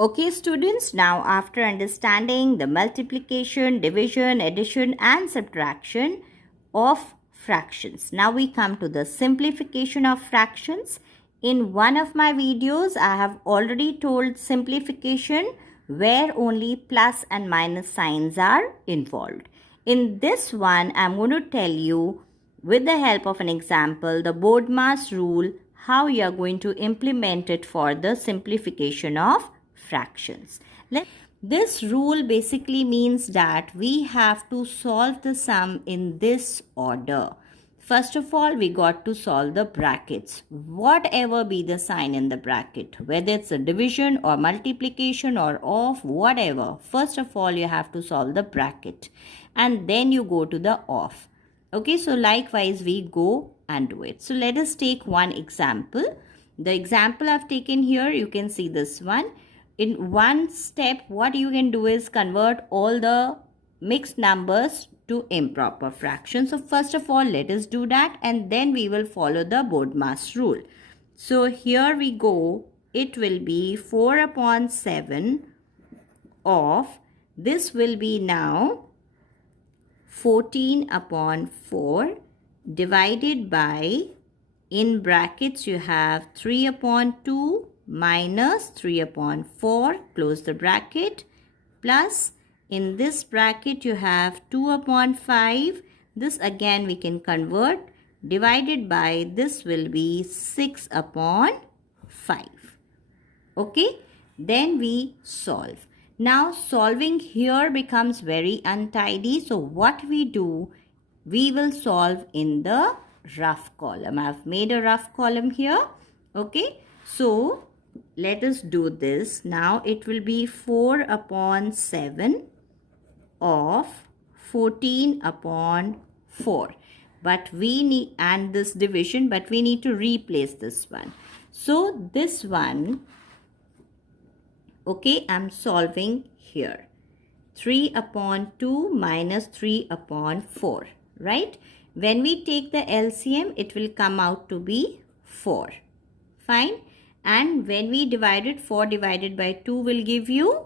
Okay students, now after understanding the multiplication, division, addition and subtraction of fractions, now we come to the simplification of fractions. In one of my videos, I have already told simplification where only plus and minus signs are involved. In this one, I am going to tell you with the help of an example, the BODMAS rule, how you are going to implement it for the simplification of fractions. This rule basically means that we have to solve the sum in this order. First of all, we got to solve the brackets. Whatever be the sign in the bracket, whether it's a division or multiplication or of whatever, first of all, you have to solve the bracket and then you go to the of. Okay, so likewise, we go and do it. So let us take one example. The example I've taken here, you can see this one. In one step, what you can do is convert all the mixed numbers to improper fractions. So first of all, let us do that and then we will follow the BODMAS rule. So here we go. It will be 4 upon 7 of, this will be now 14 upon 4 divided by, in brackets you have 3 upon 2 minus 3 upon 4, close the bracket, plus in this bracket you have 2 upon 5, this again we can convert, divided by, this will be 6 upon 5. Okay, then we solve. Now solving here becomes very untidy, so what we do, we will solve in the rough column. I've made a rough column here. Okay, so let us do this. Now it will be 4 upon 7 of 14 upon 4. But we need, and this division, but we need to replace this one. So this one, okay, I'm solving here. 3 upon 2 minus 3 upon 4, right? When we take the LCM, it will come out to be 4. Fine. And when we divide it, 4 divided by 2 will give you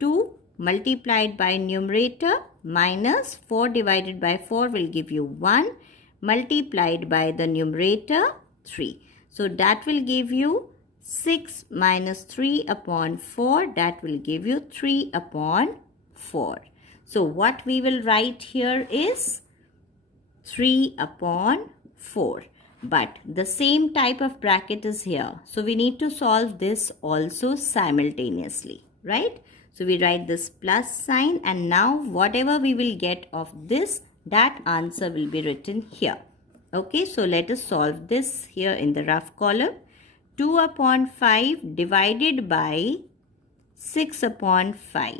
2 multiplied by numerator minus 4 divided by 4 will give you 1 multiplied by the numerator 3. So that will give you 6 minus 3 upon 4, that will give you 3 upon 4. So what we will write here is 3 upon 4. But the same type of bracket is here. So we need to solve this also simultaneously, right? So we write this plus sign and now whatever we will get of this, that answer will be written here. Okay, so let us solve this here in the rough column. 2 upon 5 divided by 6 upon 5.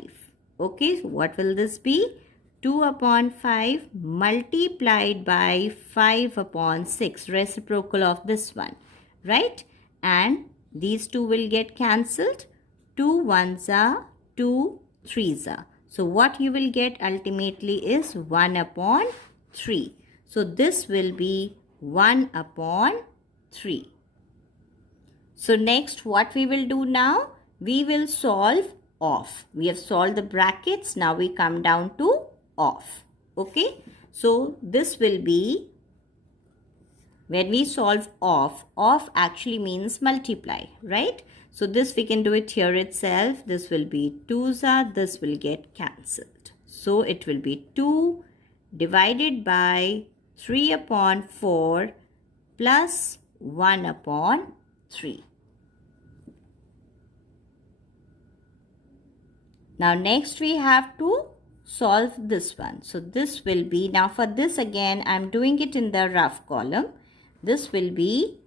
Okay, so what will this be? 2 upon 5 multiplied by 5 upon 6, reciprocal of this one, right? And these two will get cancelled. 2 ones are 2 threes are. So what you will get ultimately is 1 upon 3. So this will be 1 upon 3. So next what we will do now? We will solve off. We have solved the brackets. Now we come down to off. Okay, so this will be, when we solve off actually means multiply, right? So this we can do it here itself. This will be 2's are, this will get cancelled. So it will be 2 divided by 3 upon 4 plus 1 upon 3. Now next we have to solve this one. So this will be, now for this again I'm doing it in the rough column. This will be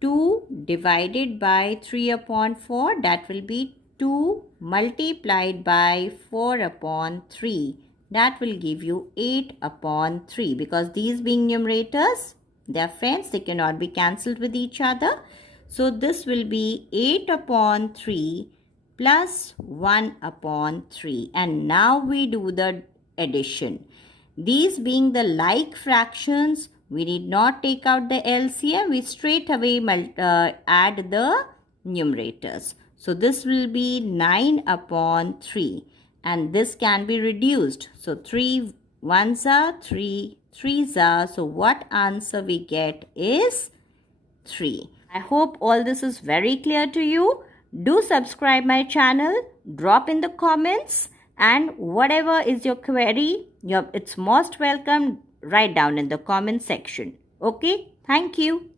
2 divided by 3 upon 4, that will be 2 multiplied by 4 upon 3, that will give you 8 upon 3, because these being numerators, they are friends, they cannot be cancelled with each other. So this will be 8 upon 3 plus 1 upon 3, and now we do the addition. These being the like fractions, we need not take out the LCM, we straight away add the numerators. So this will be 9 upon 3. And this can be reduced. So 3 ones are 3 threes are. So what answer we get is 3. I hope all this is very clear to you. Do subscribe my channel, drop in the comments, and whatever is your query, it's most welcome. Write down in the comment section. Okay, thank you.